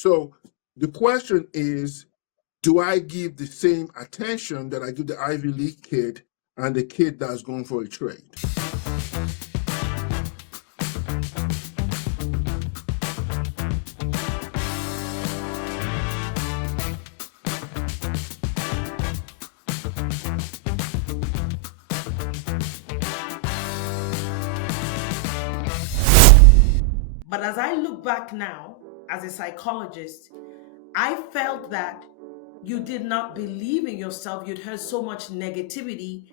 So the question is, do I give the same attention that I give the Ivy League kid and the kid that's going for a trade? But as I look back now, as a psychologist, I felt that you did not believe in yourself. You'd heard so much negativity,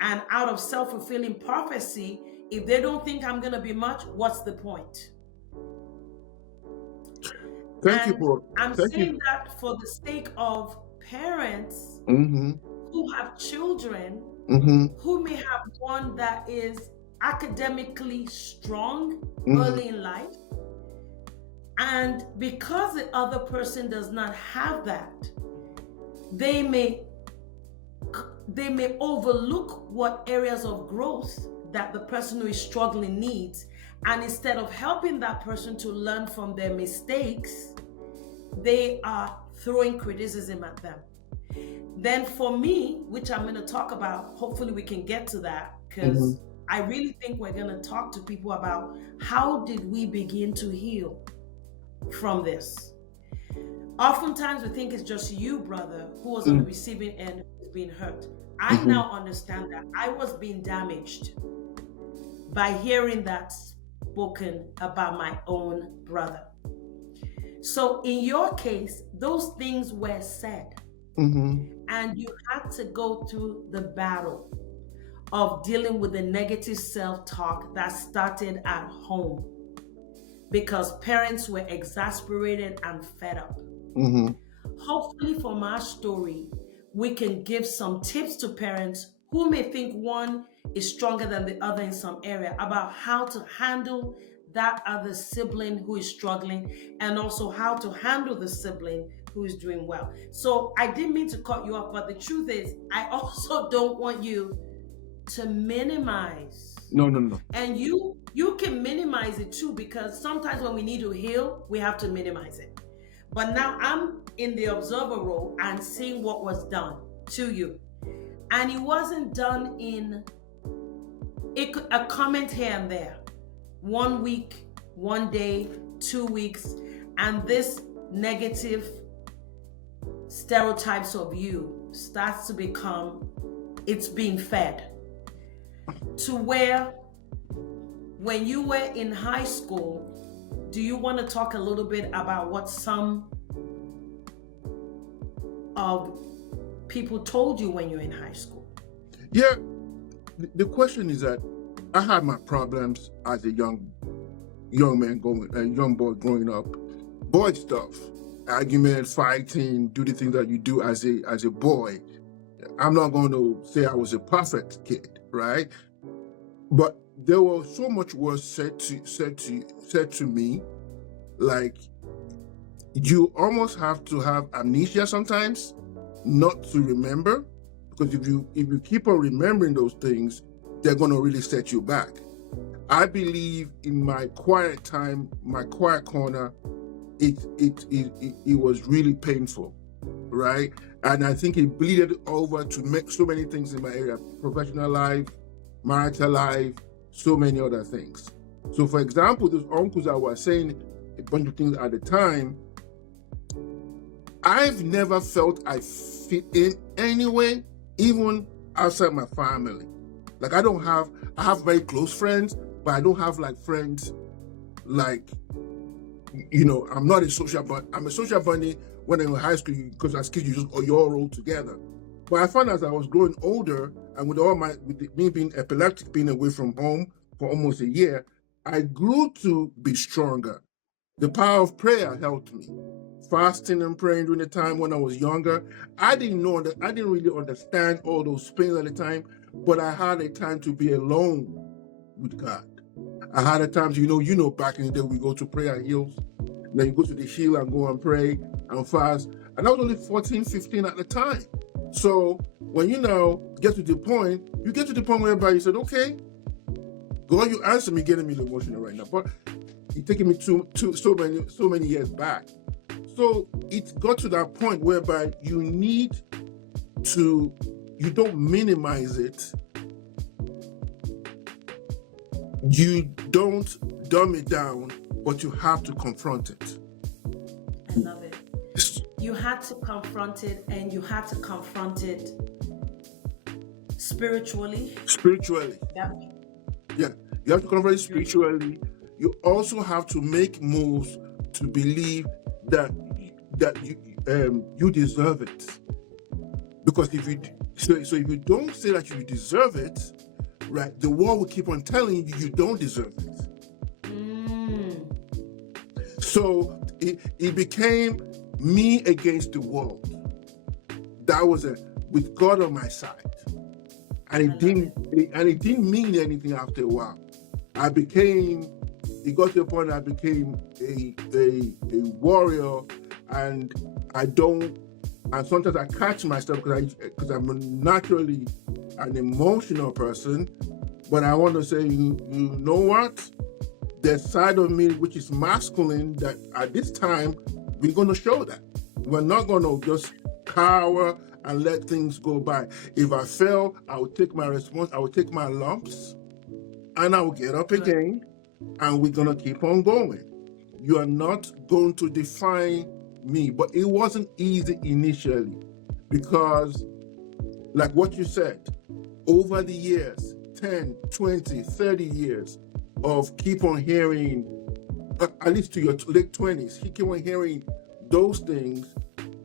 and out of self-fulfilling prophecy, if they don't think I'm going to be much, what's the point? Thank you And for I'm thank saying you. that for the sake of parents Mm-hmm. who have children Mm-hmm. who may have one that is academically strong Mm-hmm. early in life, and because the other person does not have that, they may overlook what areas of growth that the person who is struggling needs, and instead of helping that person to learn from their mistakes, they are throwing criticism at them. Then for me, which I'm going to talk about, hopefully we can get to that, because I really think we're going to talk to people about how did we begin to heal from this. Oftentimes we think it's just you, brother, who was on the receiving end, who's being hurt. I now understand that I was being damaged by hearing that spoken about my own brother. So in your case, those things were said, and you had to go through the battle of dealing with the negative self-talk that started at home, because parents were exasperated and fed up. Hopefully from our story, we can give some tips to parents who may think one is stronger than the other in some area about how to handle that other sibling who is struggling, and also how to handle the sibling who is doing well. So I didn't mean to cut you off, but the truth is, I also don't want you to minimize. No. And you can minimize it too, because sometimes when we need to heal, we have to minimize it. But now I'm in the observer role and seeing what was done to you. And it wasn't done in a comment here and there. 1 week, 1 day, 2 weeks, and this negative stereotypes of you starts to become, it's being fed. To where when you were in high school, do you want to talk a little bit about what some of people told you when you were in high school? Yeah, the question is that I had my problems as a young boy growing up. Boy stuff, argument, fighting, do the things that you do as a boy. I'm not going to say I was a perfect kid, right? But there was so much words said to me, like you almost have to have amnesia sometimes not to remember, because if you keep on remembering those things, they're going to really set you back. I believe in my quiet time, my quiet corner, it was really painful, right? And I think it bleeded over to make so many things in my area: professional life, marital life, so many other things. So for example, those uncles that were saying a bunch of things at the time, I've never felt I fit in anyway, even outside my family. Like I have very close friends, but I don't have like friends like, I'm not a social bunny. I'm a social bunny when I'm in high school, because as kids you all roll together. But I found as I was growing older, and with me being epileptic, being away from home for almost a year, I grew to be stronger. The power of prayer helped me. Fasting and praying during the time when I was younger, I didn't really understand all those things at the time, but I had a time to be alone with God. I had a time to, back in the day we go to prayer hills, and then you go to the hill and go and pray and fast. And I was only 14, 15 at the time. So when you get to the point whereby you said, okay, God, you answer me, getting me emotional right now. But it's taking me so many years back. So it got to that point whereby you don't minimize it. You don't dumb it down, but you have to confront it. I love it. You had to confront it, and you had to confront it spiritually. Yeah, you have to confront it spiritually. You also have to make moves to believe that you deserve it. Because if you don't say that you deserve it, right, the world will keep on telling you don't deserve it. So it became me against the world. That was with God on my side, and it didn't mean anything after a while. It got to a point I became a warrior, and sometimes I catch myself because I'm naturally an emotional person, but I want to say, you know what? The side of me which is masculine, that at this time we're going to show that. We're not going to just cower and let things go by. If I fail, I will take my response. I will take my lumps, and I will get up again, and we're going to keep on going. You are not going to define me. But it wasn't easy initially, because like what you said, over the years, 10, 20, 30 years of keep on hearing, at least to your late 20s, you keep on hearing those things,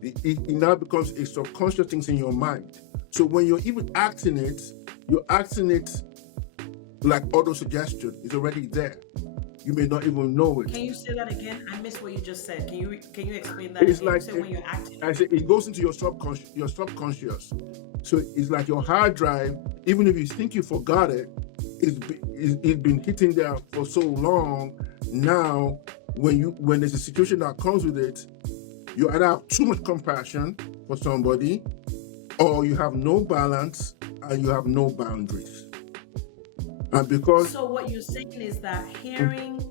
it now becomes a subconscious thing in your mind. So when you're even acting it, you're acting it like auto-suggestion. It's already there. You may not even know it. Can you say that again? I missed what you just said. Can you explain that It's again? like when you're acting. I say it goes into your subconscious. So it's like your hard drive. Even if you think you forgot it, it's been hitting there for so long. Now, when there's a situation that comes with it, you either have too much compassion for somebody, or you have no balance and you have no boundaries. And because so what you're saying is that hearing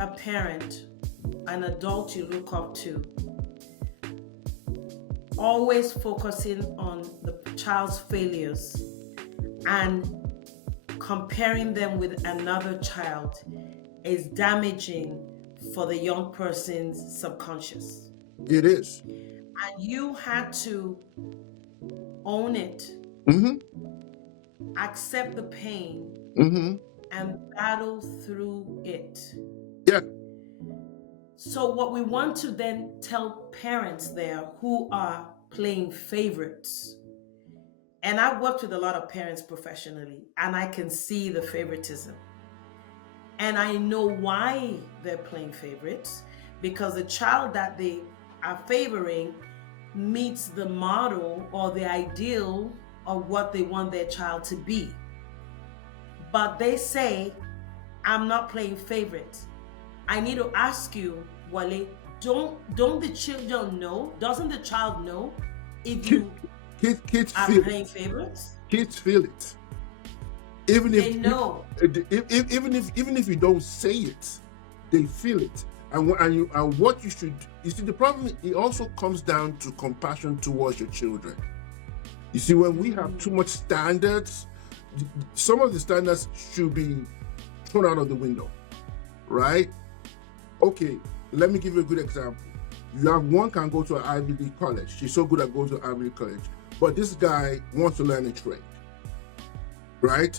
a parent, an adult you look up to, always focusing on the child's failures and comparing them with another child is damaging for the young person's subconscious. it is. And you had to own it, accept the pain, and battle through it. Yeah. So what we want to then tell parents there who are playing favorites, and I've worked with a lot of parents professionally, and I can see the favoritism. And I know why they're playing favorites, because the child that they are favoring meets the model or the ideal of what they want their child to be. But they say, I'm not playing favorites. I need to ask you, Wale, don't the children know? Doesn't the child know if you kids are feel playing it. favorites? Kids feel it. Even if They know. Even if you don't say it, they feel it. And what you should, you see, the problem, it also comes down to compassion towards your children. You see, when we have too much standards, some of the standards should be thrown out of the window, right? Okay, let me give you a good example. You have one can go to an Ivy League college. She's so good at going to an Ivy League college. But this guy wants to learn a trade, right?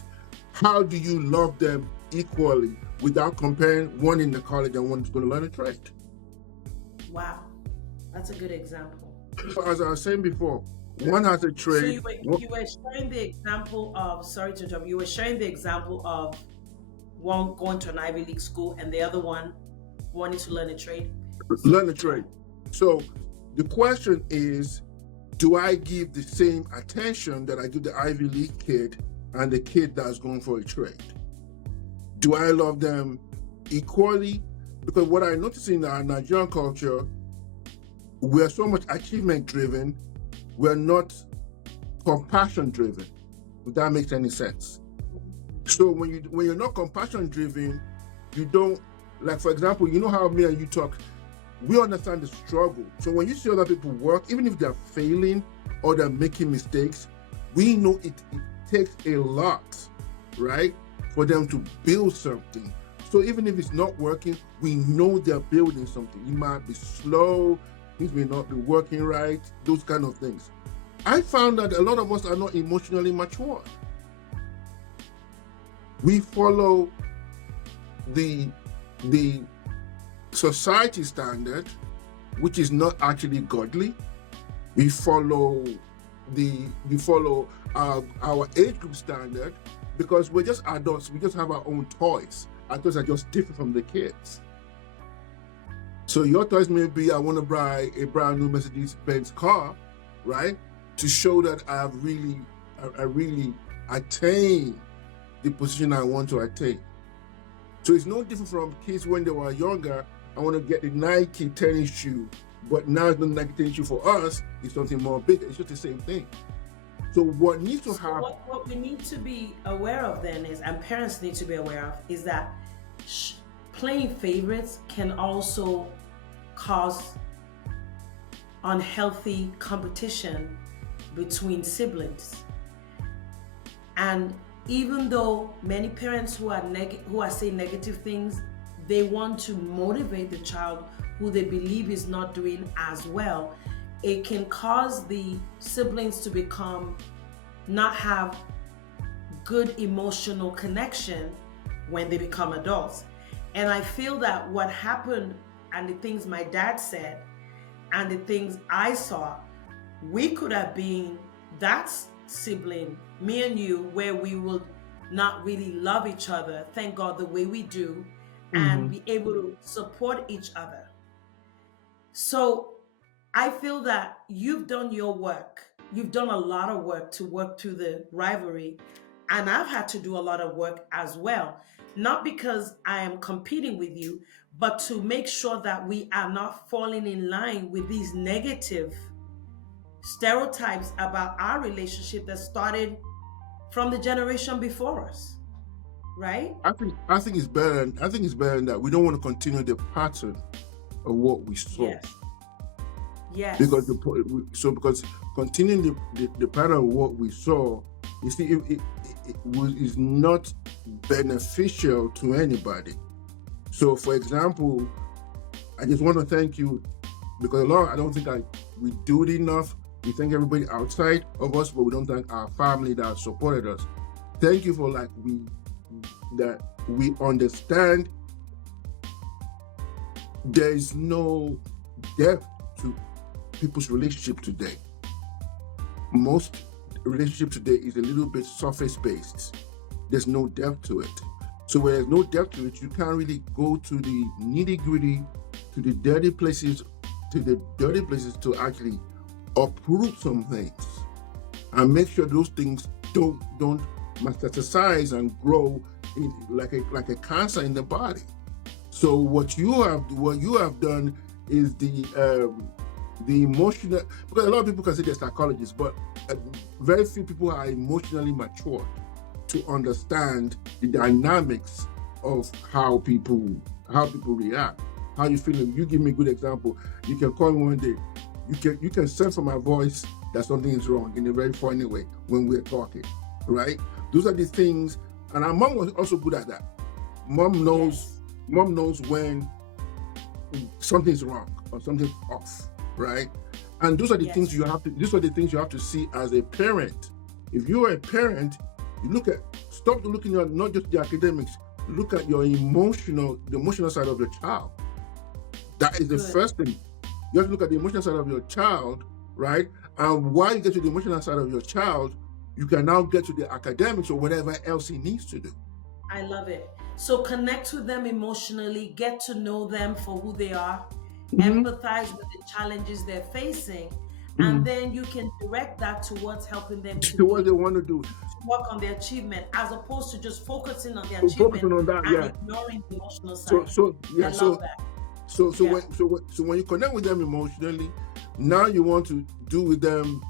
How do you love them equally without comparing one in the college and one who's going to learn a trade? Wow, that's a good example. As I was saying before, one has a trade. So you were sharing the example of, sorry to interrupt, you were sharing the example of one going to an Ivy League school and the other one wanting to learn a trade. Learn a trade. So the question is, do I give the same attention that I give the Ivy League kid and the kid that's going for a trade? Do I love them equally? Because what I notice in our Nigerian culture, we're so much achievement driven, we're not compassion driven, if that makes any sense. So when you're not compassion driven, you don't, like for example, you know how me and you talk, we understand the struggle. So when you see other people work, even if they're failing or they're making mistakes, we know it takes a lot, right, for them to build something. So even if it's not working, we know they're building something. It might be slow, things may not be working right, those kind of things. I found that a lot of us are not emotionally mature. We follow the society standard, which is not actually godly. We follow our age group standard because we're just adults. We just have our own toys. Our toys are just different from the kids. So your toys may be, I want to buy a brand new Mercedes-Benz car, right? To show that I really attained the position I want to attain. So it's no different from kids when they were younger. I want to get the Nike tennis shoe, but now it's not Nike tennis shoe for us. It's something more bigger. It's just the same thing. So what needs to happen? What we need to be aware of then is, and parents need to be aware of, is that playing favorites can also cause unhealthy competition between siblings. And even though many parents who are saying negative things, they want to motivate the child who they believe is not doing as well, it can cause the siblings to not have good emotional connection when they become adults. And I feel that what happened and the things my dad said and the things I saw, we could have been that sibling, me and you, where we would not really love each other, thank God, the way we do, and be able to support each other. So I feel that you've done your work. You've done a lot of work to work through the rivalry, and I've had to do a lot of work as well. Not because I am competing with you, but to make sure that we are not falling in line with these negative stereotypes about our relationship that started from the generation before us, right? I think it's better. I think it's better than that. We don't want to continue the pattern of what we saw. Yes. Because because continuing the pattern of what we saw, you see, it is not beneficial to anybody. So, for example, I just want to thank you because I don't think we do it enough. We thank everybody outside of us, but we don't thank our family that supported us. Thank you for we understand there is no depth to people's relationship today. Most relationship today is a little bit surface based. There's no depth to it. So where there's no depth to it, you can't really go to the nitty gritty, to the dirty places to actually uproot some things and make sure those things don't metastasize and grow like a cancer in the body. So what you have done is the emotional, because a lot of people can say they're psychologists, but very few people are emotionally mature to understand the dynamics of how people react. How you feeling? You give me a good example. You can call me one day. You can sense from my voice that something is wrong in a very funny way when we're talking, right? Those are the things, and our mom was also good at that. Mom knows when something's wrong or something's off, right? And those are the things you have to. These are the things you have to see as a parent. If you are a parent, you stop looking at not just the academics. Look at the emotional side of your child. That is the first thing. You have to look at the emotional side of your child, right? And while you get to the emotional side of your child, you can now get to the academics or whatever else he needs to do. I love it. So connect with them emotionally, get to know them for who they are, empathize with the challenges they're facing, and then you can direct that towards helping them to what they want to do. Work on their achievement, as opposed to just focusing on their achievement and ignoring the emotional side. So when you connect with them emotionally, now you want to do with them.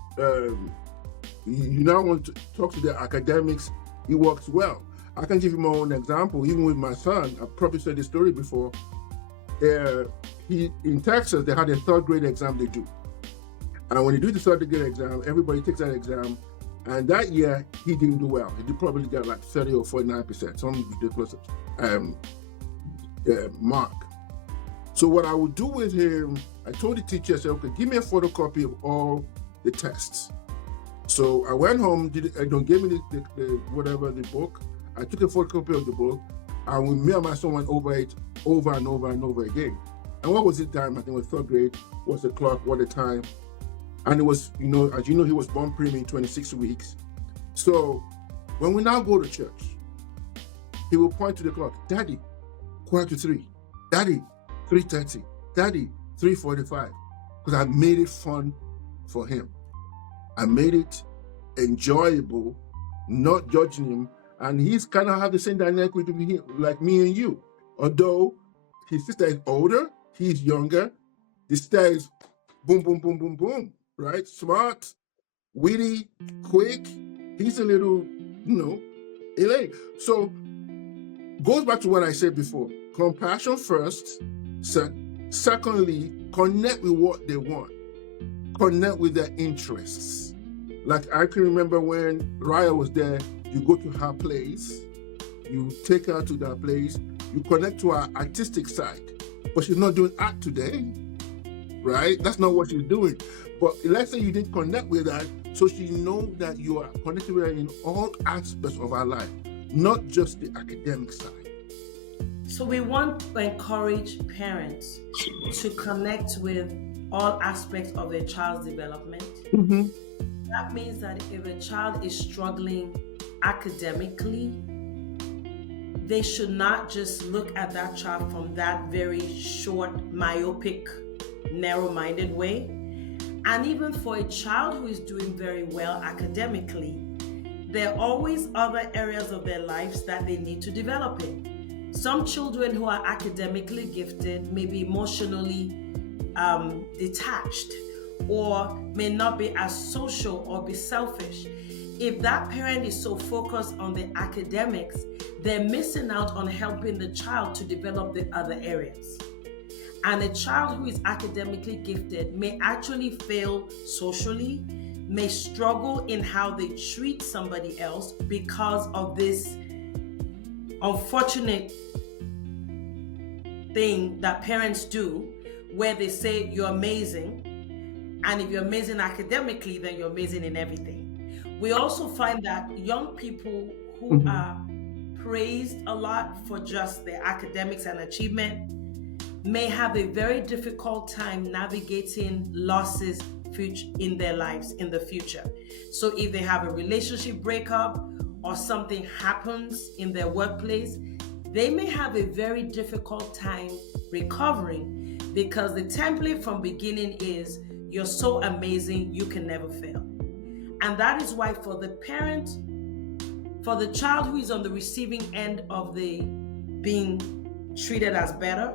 You now want to talk to their academics. It works well. I can give you my own example. Even with my son, I've probably said this story before. in Texas, they had a third grade exam they do. And when you do the third grade exam, everybody takes that exam. And that year, he didn't do well. He did probably get like 30 or 49%, some ridiculous mark. So what I would do with him, I told the teacher, I said, okay, give me a photocopy of all the tests. So I went home, gave me the book. I took a photocopy of the book, and me and my son went over it over and over and over again. And what was the time? I think it was third grade. What's the clock? What the time? And it was, as you know, he was born preemie 26 weeks. So when we now go to church, he will point to the clock. Daddy, 2:45. Daddy, 3:30. Daddy, 3:45. Because I made it fun for him. I made it enjoyable, not judging him. And he's kind of have the same dynamic with me, like me and you. Although his sister is older, he's younger. The sister is boom, boom, boom, boom, boom, right? Smart, witty, quick. He's a little, elated. So goes back to what I said before. Compassion first. Secondly, connect with what they want. Connect with their interests. Like I can remember when Raya was there, you go to her place, you take her to that place, you connect to her artistic side. But she's not doing art today, right? That's not what she's doing. But let's say you didn't connect with her, so she knows that you are connected with her in all aspects of her life, not just the academic side. So we want to encourage parents to connect with all aspects of their child's development. Mm-hmm. That means that if a child is struggling academically, they should not just look at that child from that very short, myopic, narrow-minded way. And even for a child who is doing very well academically, there are always other areas of their lives that they need to develop in. Some children who are academically gifted may be emotionally detached, or may not be as social or be selfish. If that parent is so focused on the academics, they're missing out on helping the child to develop the other areas. And a child who is academically gifted may actually fail socially, may struggle in how they treat somebody else because of this unfortunate thing that parents do, where they say you're amazing, and if you're amazing academically, then you're amazing in everything. We also find that young people who are praised a lot for just their academics and achievement may have a very difficult time navigating losses in their lives in the future. So if they have a relationship breakup or something happens in their workplace, they may have a very difficult time recovering, because the template from beginning is you're so amazing, you can never fail. And that is why for the parent, for the child who is on the receiving end of the being treated as better,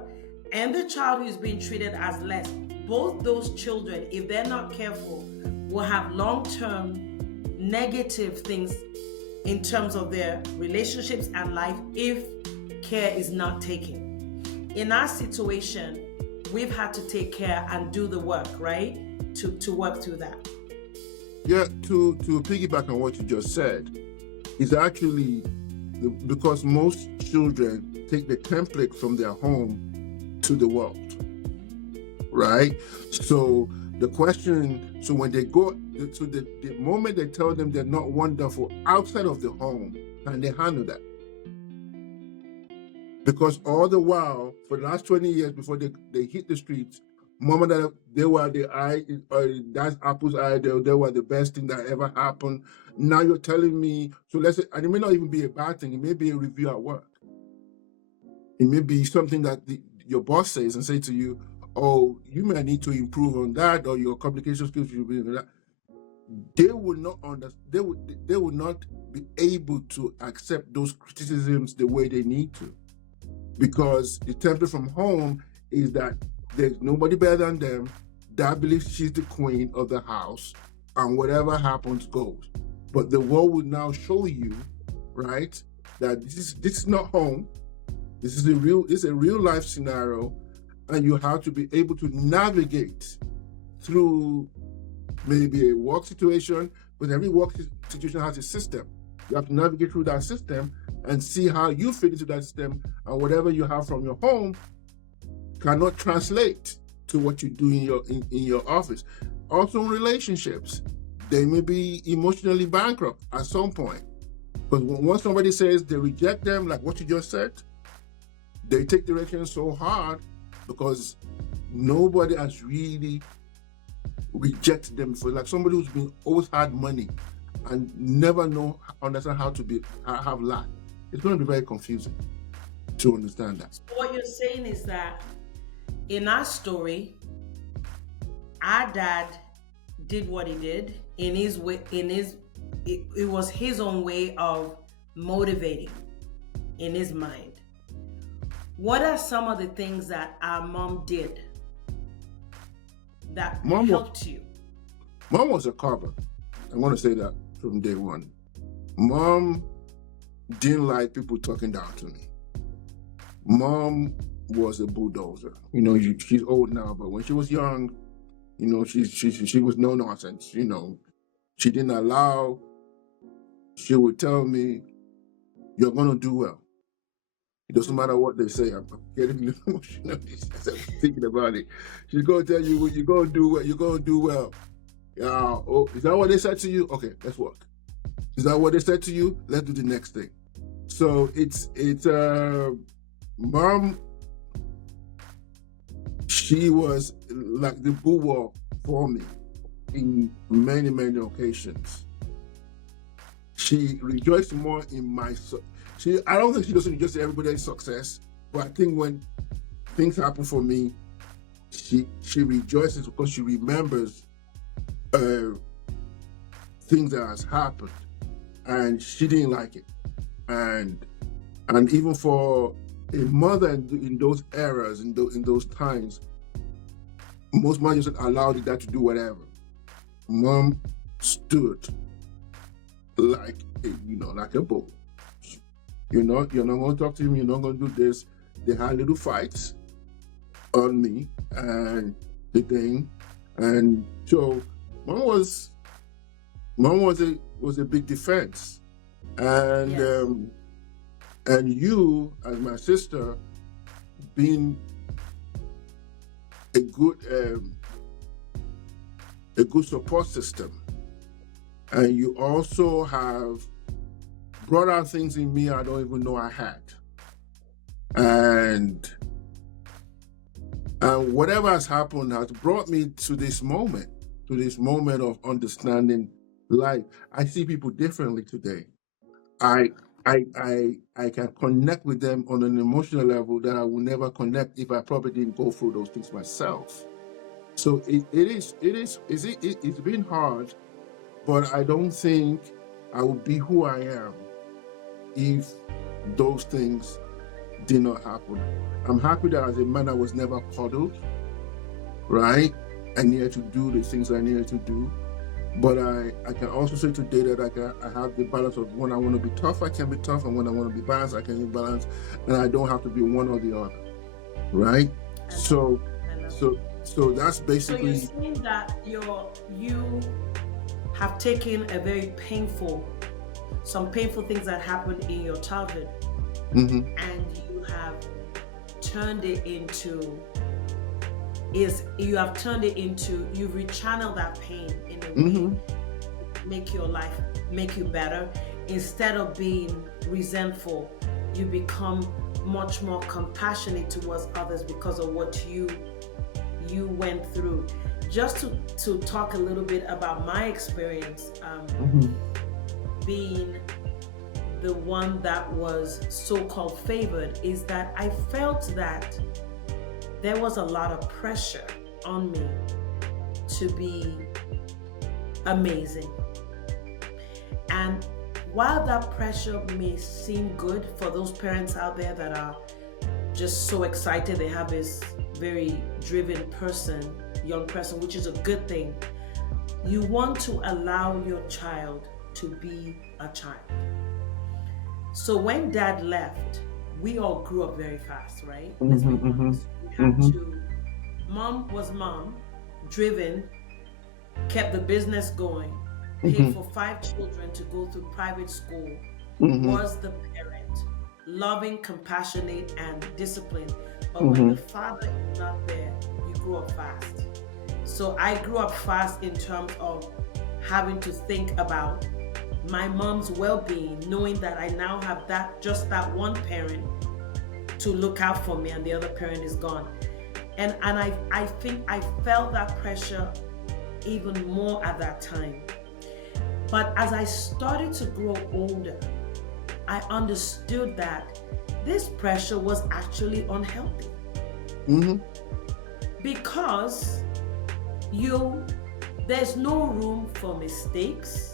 and the child who is being treated as less, both those children, if they're not careful, will have long-term negative things in terms of their relationships and life if care is not taken. In our situation, we've had to take care and do the work, right? To work through that. Yeah, to piggyback on what you just said, is actually because most children take the template from their home to the world, right? So the question, so when they go, so the moment they tell them they're not wonderful outside of the home, can they handle that? Because all the while, for the last 20 years before they hit the streets, mama, that they were the eye, that's Apple's eye, they were the best thing that ever happened. Now you're telling me, so let's say, and it may not even be a bad thing, it may be a review at work. It may be something that your boss says and say to you, oh, you may need to improve on that, or your communication skills should be that. They would not understand, they would not be able to accept those criticisms the way they need to. Because the template from home is that there's nobody better than them. Dad believes she's the queen of the house, and whatever happens goes. But the world will now show you, right, that this is not home. This is a real life scenario, and you have to be able to navigate through maybe a work situation, but every work situation has a system. You have to navigate through that system and see how you fit into that system, and whatever you have from your home cannot translate to what you do in your office. Also in relationships, they may be emotionally bankrupt at some point. Because once somebody says they reject them, like what you just said, they take direction so hard because nobody has really rejected them before. Like somebody who's been always had money and never understand how to have lack. It's going to be very confusing to understand that. So what you're saying is that in our story, our dad did what he did in his way. It was his own way of motivating in his mind. What are some of the things that our mom did that helped you? Mom was a carver. I want to say that from day one. Mom didn't like people talking down to me. Mom was a bulldozer. You know, she's old now, but when she was young, you know, she was no nonsense. You know, she didn't allow. She would tell me, "You're gonna do well. It doesn't matter what they say." I'm getting a little emotional thinking about it. She's gonna tell you, "You're gonna do well. You're gonna do well." Oh, is that what they said to you? Okay, let's work. Is that what they said to you? Let's do the next thing. So it's Mom. She was like the bulwark for me in many, many occasions. She rejoiced more in my I don't think she doesn't rejoice in everybody's success, but I think when things happen for me, she rejoices because she remembers things that has happened, and she didn't like it. And even for a mother in those eras, in those times, most mothers allowed their dad to do whatever. Mom stood like a bull. You're not going to talk to him. You're not going to do this. They had little fights on me and the thing, and so mom was a big defense, and Yes. And you as my sister being a good support system, and you also have brought out things in me I don't even know I had, and whatever has happened has brought me to this moment of understanding life. I see people differently today. I can connect with them on an emotional level that I will never connect if I probably didn't go through those things myself. So it's been hard, but I don't think I would be who I am if those things did not happen. I'm happy that as a man I was never coddled, right? I needed to do the things I needed to do. But I can also say today that I have the balance of when I want to be tough, I can be tough, and when I want to be balanced, I can be balanced, and I don't have to be one or the other, right? So that's basically. So you're saying that you have taken some painful things that happened in your childhood, Mm-hmm. and you have turned it into. You've rechanneled that pain in a Mm-hmm. way make you better. Instead of being resentful, you become much more compassionate towards others because of what you went through. Just to talk a little bit about my experience, Mm-hmm. being the one that was so-called favored, is that I felt that there was a lot of pressure on me to be amazing. And while that pressure may seem good for those parents out there that are just so excited, they have this very driven young person, which is a good thing, you want to allow your child to be a child. So when dad left, we all grew up very fast, right? Let's be Mm-hmm, mm-hmm, honest. We had mm-hmm, to, mom was mom, driven, kept the business going, paid mm-hmm, for 5 children to go through private school, mm-hmm, was the parent, loving, compassionate, and disciplined. But when mm-hmm. the father is not there, you grew up fast. So I grew up fast in terms of having to think about my mom's well-being, knowing that I now have that one parent to look out for me and the other parent is gone. And I think I felt that pressure even more at that time. But as I started to grow older, I understood that this pressure was actually unhealthy. Mm-hmm. Because there's no room for mistakes,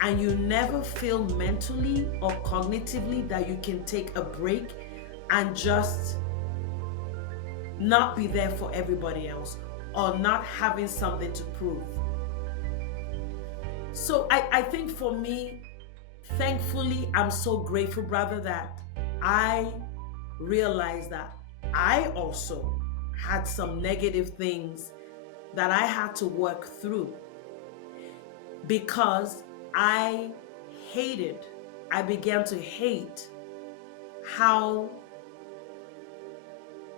and you never feel mentally or cognitively that you can take a break and just not be there for everybody else or not having something to prove. So I think for me, thankfully, I'm so grateful, brother, that I realized that I also had some negative things that I had to work through, because I began to hate how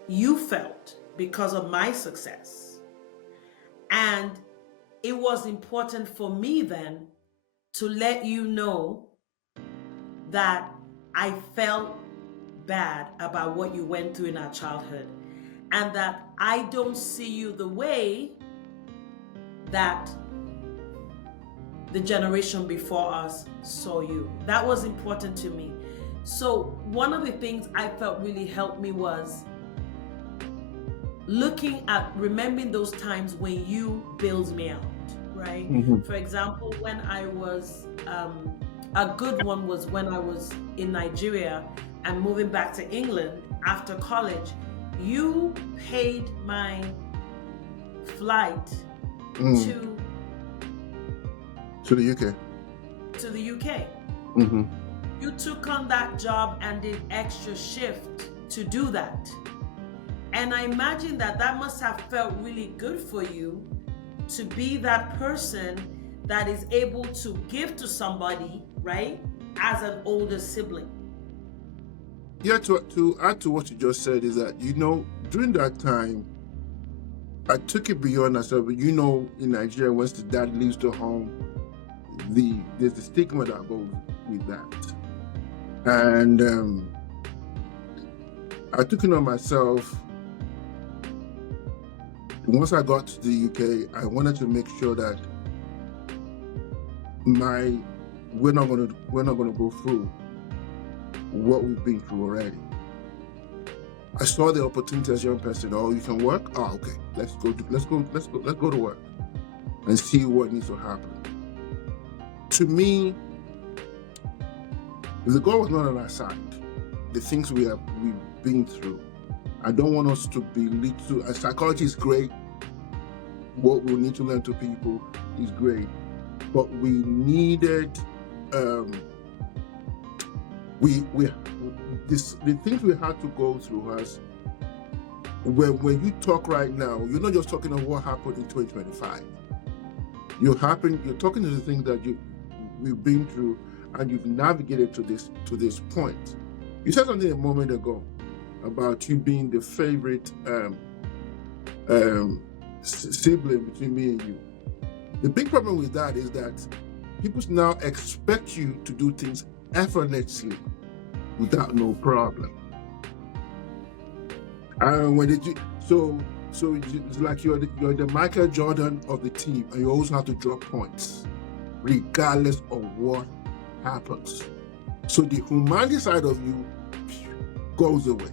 you felt because of my success. And it was important for me then to let you know that I felt bad about what you went through in our childhood, and that I don't see you the way that the generation before us saw you. That was important to me. So one of the things I felt really helped me was remembering those times when you bailed me out, right? Mm-hmm. For example, when I was, a good one was when I was in Nigeria and moving back to England after college. You paid my flight Mm. To the UK. to the UK. Mm-hmm. You took on that job and did extra shift to do that. And I imagine that must have felt really good for you to be that person that is able to give to somebody, right, as an older sibling. Yeah, to add to what you just said is that, during that time, I took it beyond myself. In Nigeria, once the dad leaves the home, there's the stigma that goes with that. And I took it on myself. Once I got to the UK, I wanted to make sure that we're not gonna go through what we've been through already. I saw the opportunity as a young person. Oh, you can work? Oh, okay. Let's go to work and see what needs to happen. To me, the goal was not on our side. The things we've been through. I don't want us to be little. Psychology is great. What we need to learn to people is great, but we needed the things we had to go through was when you talk right now, you're not just talking of what happened in 2025. You're talking to the things that we've been through, and you've navigated to this point. You said something a moment ago about you being the favorite sibling between me and you. The big problem with that is that people now expect you to do things effortlessly without no problem. And so it's like you're the Michael Jordan of the team, and you always have to drop points, regardless of what happens. So the humanity side of you goes away,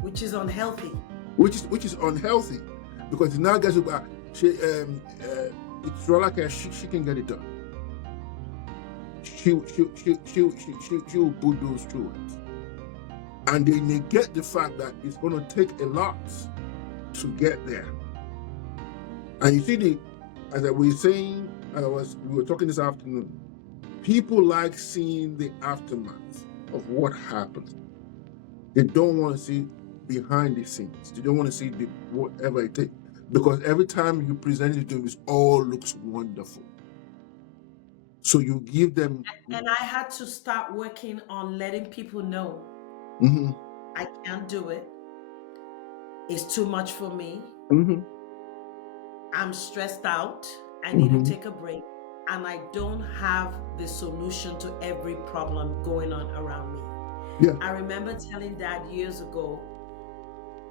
which is unhealthy. Which is unhealthy, because it now gets to it's like she can get it done. She'll bulldoze through it, and they negate the fact that it's going to take a lot to get there. And you see, as I was saying, we were talking this afternoon. People like seeing the aftermath of what happened. They don't want to see behind the scenes. They don't want to see whatever it takes. Because every time you present it to them, it all looks wonderful. So you give them. And I had to start working on letting people know Mm-hmm, I can't do it. It's too much for me. mm-hmm, I'm stressed out. I need to mm-hmm. take a break. And I don't have the solution to every problem going on around me. Yeah. I remember telling Dad years ago,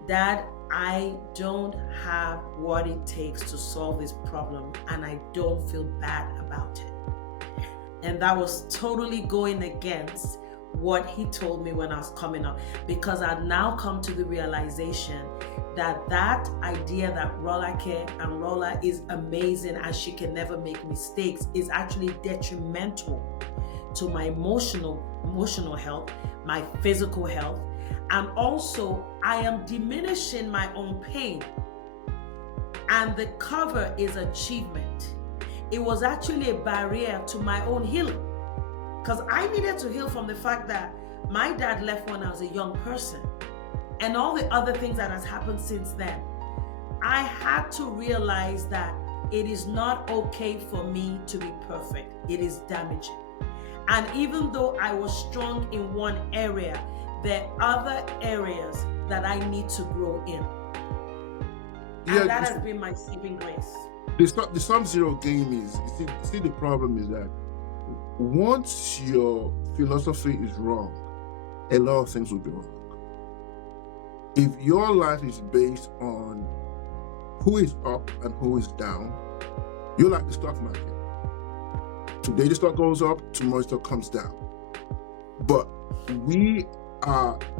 Dad, I don't have what it takes to solve this problem, and I don't feel bad about it. And that was totally going against what he told me when I was coming up, because I'd now come to the realization that that idea that Rolake and Rolla is amazing and she can never make mistakes is actually detrimental to my emotional health, my physical health, and also I am diminishing my own pain. And the cover is achievement. It was actually a barrier to my own healing, because I needed to heal from the fact that my dad left when I was a young person and all the other things that has happened since then. I had to realize that it is not okay for me to be perfect. It is damaging. And even though I was strong in one area, there are other areas that I need to grow in. And that has been my saving grace. The Sub-Zero game is, see, the problem is that once your philosophy is wrong, a lot of things will be wrong. If your life is based on who is up and who is down, you're like the stock market. Today the stock goes up, tomorrow the stock comes down. But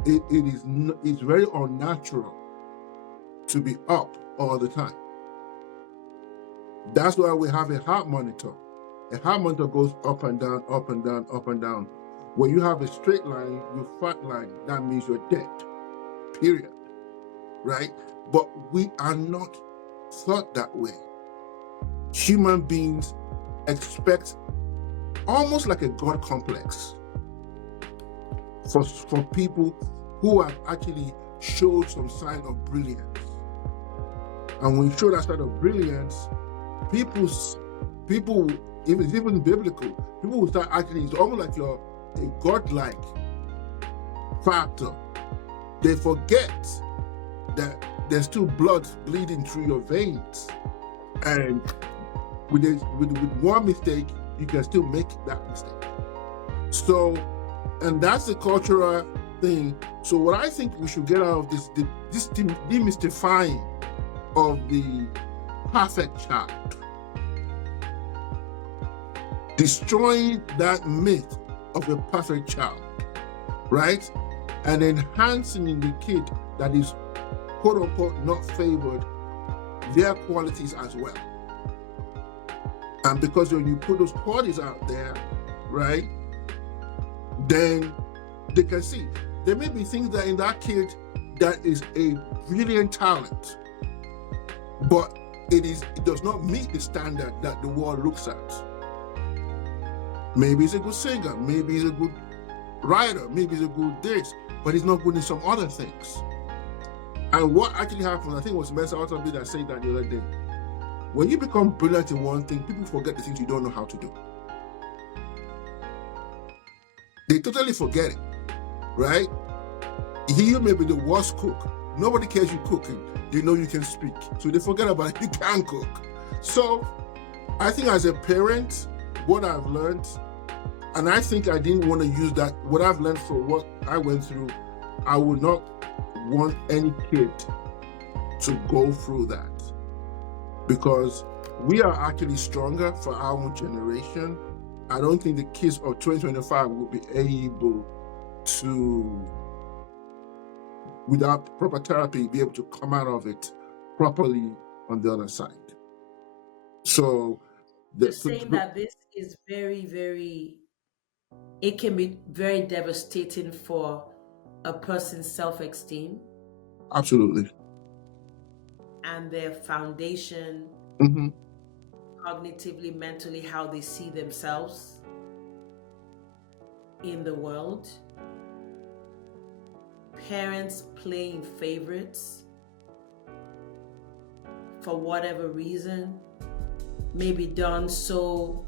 it's very unnatural to be up all the time. That's why we have a heart monitor. A heart monitor goes up and down, up and down, up and down. When you have a straight line, you flat line, that means you're dead, period, right? But we are not thought that way. Human beings expect almost like a God complex for people who have actually showed some sign of brilliance. And when you show that sign of brilliance, people, if it's even biblical, people will start actually, it's almost like you're a godlike factor. They forget that there's still blood bleeding through your veins. And with one mistake, you can still make that mistake. So, and that's the cultural thing. So what I think we should get out of this demystifying of the perfect child, destroying that myth of a perfect child, right? And enhancing in the kid that is quote unquote not favored, their qualities as well. And because when you put those qualities out there, right, then they can see. There may be things that in that kid that is a brilliant talent, but it does not meet the standard that the world looks at. Maybe he's a good singer, maybe he's a good writer, maybe he's a good this, but he's not good in some other things. And what actually happened, I think it was Mensa Otabi that said that the other day, when you become brilliant in one thing, people forget the things you don't know how to do. They totally forget it, right? You may be the worst cook. Nobody cares you cooking. They know you can speak. So they forget about it. You can cook. So I think as a parent, what I've learned, and I think I didn't want to use that, what I've learned for what I went through, I would not want any kid to go through that. Because we are actually stronger for our own generation. I don't think the kids of 2025 will be able to, without proper therapy, be able to come out of it properly on the other side. So you're saying that this is very, very, it can be very devastating for a person's self-esteem. Absolutely. And their foundation, cognitively, mentally, how they see themselves in the world. parents playing favorites for whatever reason, maybe done so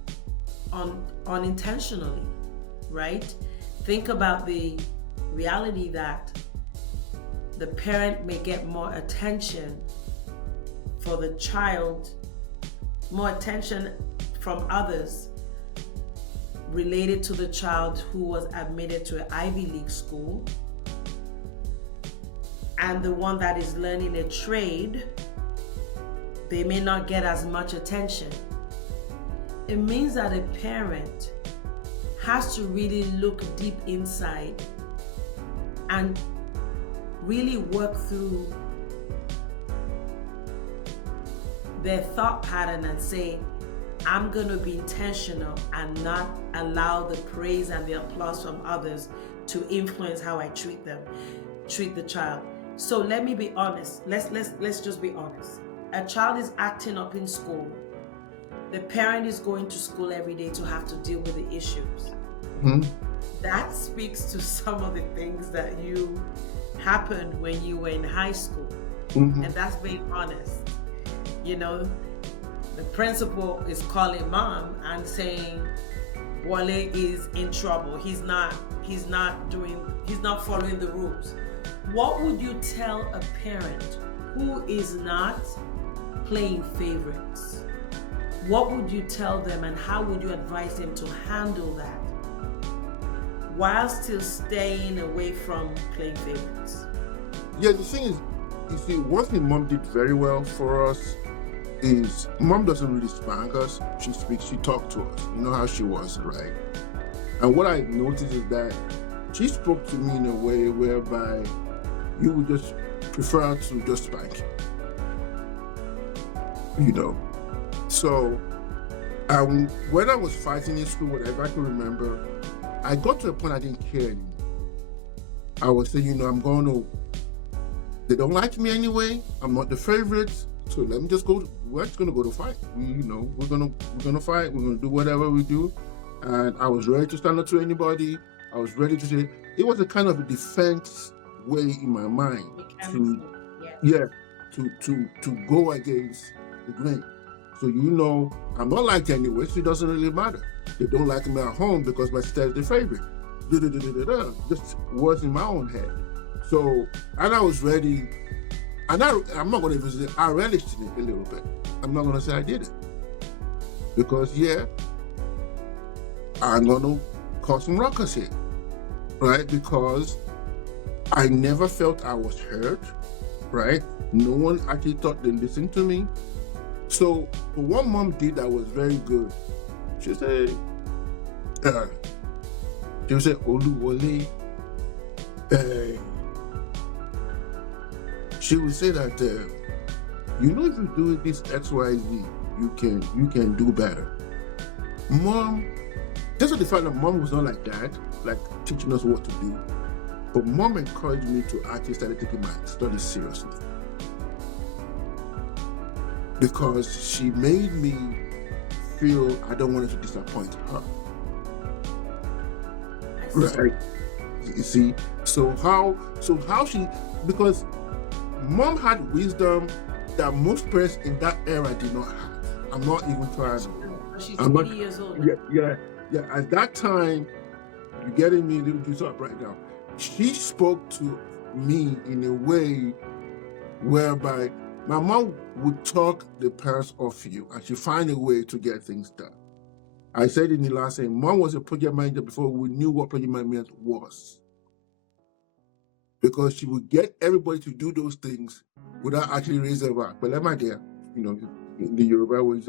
unintentionally, right? Think about the reality that the parent may get more attention for the child, more attention from others related to the child who was admitted to an Ivy League school, and the one that is learning a trade, they may not get as much attention. It means that a parent has to really look deep inside and really work through their thought pattern and say, I'm going to be intentional and not allow the praise and the applause from others to influence how I treat the child. So let me be honest. Let's just be honest. A child is acting up in school. The parent is going to school every day to have to deal with the issues. Mm-hmm. That speaks to some of the things that happened when you were in high school. Mm-hmm. And that's being honest. You know, the principal is calling mom and saying Wale is in trouble. He's not following the rules. What would you tell a parent who is not playing favorites? What would you tell them, and how would you advise them to handle that while still staying away from playing favorites? Yeah, the thing is, you see, one thing mom did very well for us is mom doesn't really spank us. She talked to us. You know how she was, right? And what I noticed is that she spoke to me in a way whereby you would just prefer to just spank, you know. So when I was fighting in school, whatever I can remember, I got to a point I didn't care anymore. I was saying, you know, they don't like me anyway. I'm not the favorite. So let me just go. We're just gonna go to fight. We're gonna fight. We're gonna do whatever we do. And I was ready to stand up to anybody. I was ready to say it was a kind of a defense way in my mind to go against the grain. So I'm not liked anyway, so it doesn't really matter. They don't like me at home because my sister is the favorite. Just words in my own head. So, and I was ready. And I'm not going to even say I relished in it a little bit. I'm not going to say I did it. Because, I'm going to cause some ruckus here, right? Because I never felt I was heard, right? No one actually thought they listened to me. So, what mom did that was very good, she said, Oluwole, she would say that, if you do this X, Y, Z, you can do better. Mom, just the fact that mom was not like that, like teaching us what to do, but mom encouraged me to actually start taking my studies seriously. Because she made me feel I don't want to disappoint her. Right? You see? So how she, because mom had wisdom that most parents in that era did not have. I'm not even trying to. She's 20 years old. Yeah. At that time, you're getting me a little juice up right now. She spoke to me in a way whereby my mom would talk the parents off you, and she find a way to get things done. I said in the last thing, mom was a project manager before we knew what project management was. Because she would get everybody to do those things without actually raising their back. But like my dear, in the Yoruba way,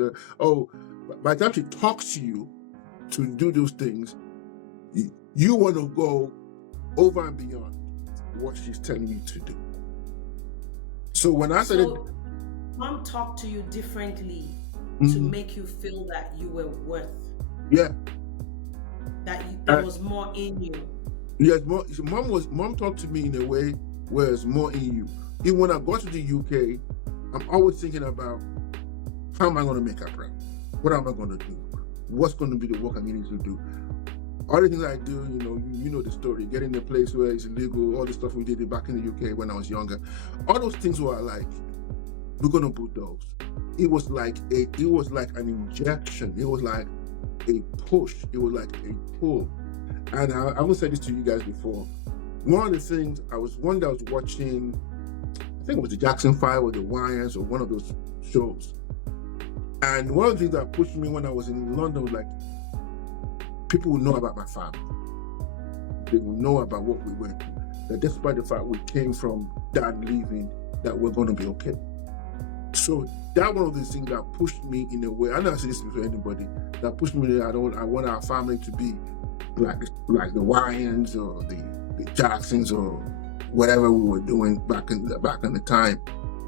by the time she talks to you to do those things, you want to go over and beyond what she's telling you to do. So when I said mom talked to you differently to make you feel that you were worth. Yeah. That there was more in you. Yes, mom talked to me in a way where there's more in you. Even when I got to the UK, I'm always thinking about how am I going to make her proud? What am I going to do? What's going to be the work I need to do? All the things I do, you know the story. Get in a place where it's illegal, all the stuff we did back in the UK when I was younger. All those things were like, we're gonna bulldoze. It was like an injection. It was like a push. It was like a pull. And I haven't said this to you guys before. One of the things I was watching, I think it was the Jackson 5 or the Wires or one of those shows. And one of the things that pushed me when I was in London was like, people will know about my family. They will know about what we went through. That despite the fact we came from dad leaving, that we're going to be okay. So that one of the things that pushed me in a way, I never say this before anybody, that pushed me that I want our family to be like the Wyans or the Jacksons or whatever we were doing back in the time.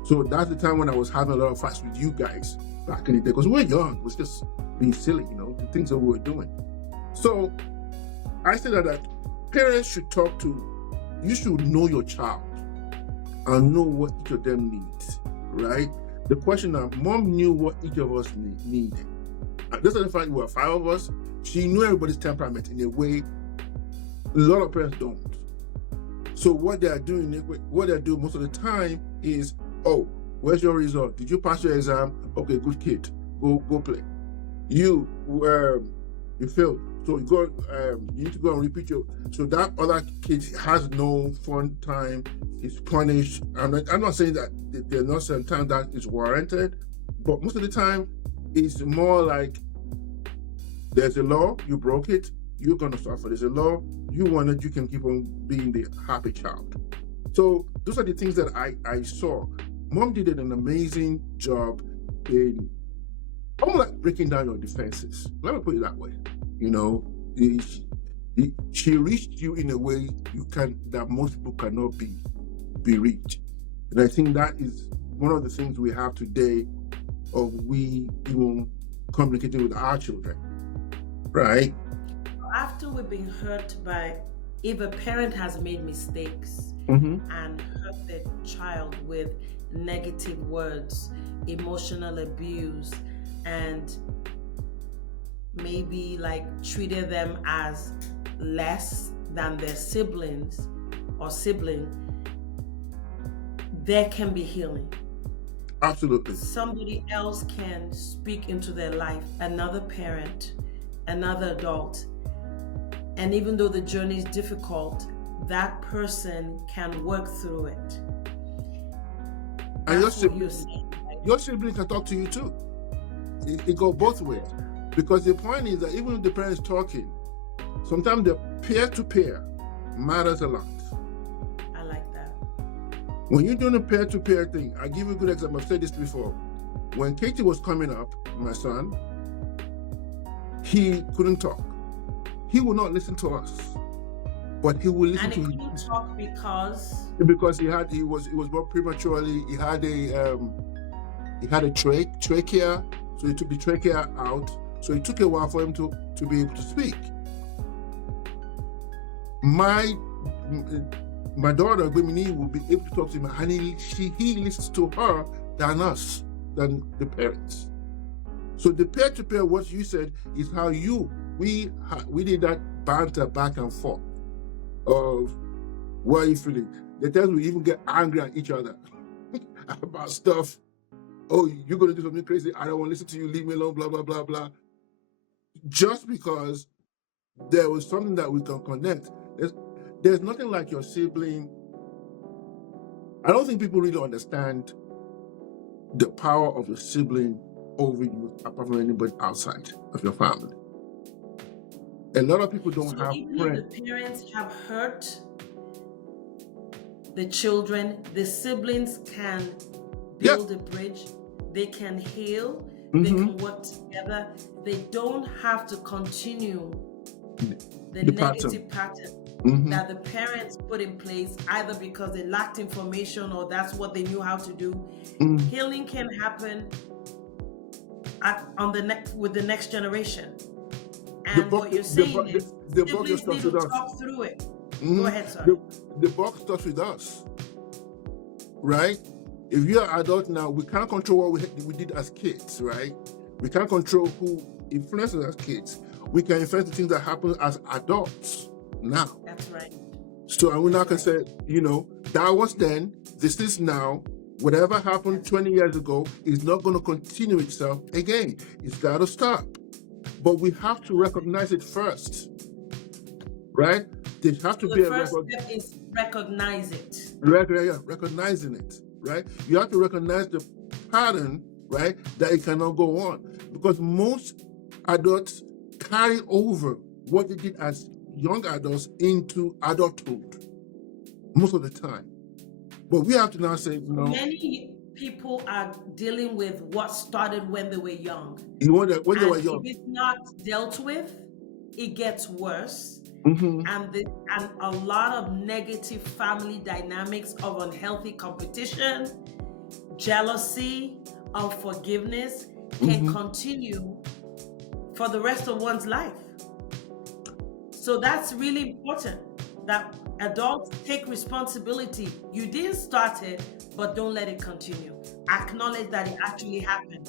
So that's the time when I was having a lot of fights with you guys back in the day, because we were young. It was just being silly, the things that we were doing. So I say that parents should you should know your child and know what each of them needs, right? The question that mom knew what each of us needed. That's the fact we were 5 of us. She knew everybody's temperament in a way a lot of parents don't. So what they're doing most of the time is, oh, where's your result? Did you pass your exam? Okay, good kid. Go play. You failed. So you need to go and repeat so that other kid has no fun time, is punished. I'm not saying that there's not sometimes that is warranted, but most of the time it's more like there's a law, you broke it, you're gonna suffer. There's a law, you want it, you can keep on being the happy child. So those are the things that I saw. Mom did an amazing job in almost like breaking down your defenses. Let me put it that way. She reached you in a way that most people cannot be reached. And I think that is one of the things we have today of we even communicating with our children, right? After we've been hurt if a parent has made mistakes Mm-hmm. and hurt their child with negative words, emotional abuse, and maybe like treated them as less than their siblings or sibling, there can be healing. Absolutely. Somebody else can speak into their life, another parent, another adult, and even though the journey is difficult, that person can work through it. And That's what you're saying, right? your sibling can talk to you too. It goes both ways. Because the point is that even if the parents talking, sometimes the peer-to-peer matters a lot. I like that. When you're doing a peer-to-peer thing, I'll give you a good example. I've said this before. When Katie was coming up, my son, he couldn't talk. He would not listen to us, but he would listen And to he couldn't talk because he was born prematurely. He had a trachea, so he took the trachea out. So it took a while for him to be able to speak. My daughter, Gbemini, will be able to talk to him, and he listens to her than us, than the parents. So the peer-to-peer, what you said, is how we did that banter back and forth of what are you feeling. The times we even get angry at each other about stuff. Oh, you're going to do something crazy. I don't want to listen to you. Leave me alone, blah, blah, blah, blah. Just because there was something that we can connect. There's nothing like your sibling. I don't think people really understand the power of your sibling over you, apart from anybody outside of your family. A lot of people don't have even friends. if the parents have hurt the children, the siblings can build a bridge. They can heal. They can work together. They don't have to continue the negative pattern that the parents put in place, either because they lacked information or that's what they knew how to do. Healing can happen with the next generation. And what you're saying is siblings need to talk through it. Go ahead, sorry. The box starts with us, right? If you're an adult now, we can't control what we did as kids, right? We can't control who influences us as kids. We can influence the things that happen as adults now. That's right. So, and we now can say, that was then, this is now. Whatever happened 20 years ago is not going to continue itself again. It's got to stop. But we have to recognize it first, right? There has to So be the a first step is recognize it. recognizing it, right? You have to recognize the pattern, right, that it cannot go on. Because most adults carry over what they did as young adults into adulthood most of the time. But we have to now say, Many people are dealing with what started when they were young. when they were And young. if it's not dealt with, it gets worse. Mhm. And a lot of negative family dynamics of unhealthy competition, jealousy, unforgiveness can continue for the rest of one's life. So that's really important that adults take responsibility. You didn't start it, but don't let it continue. Acknowledge that it actually happened.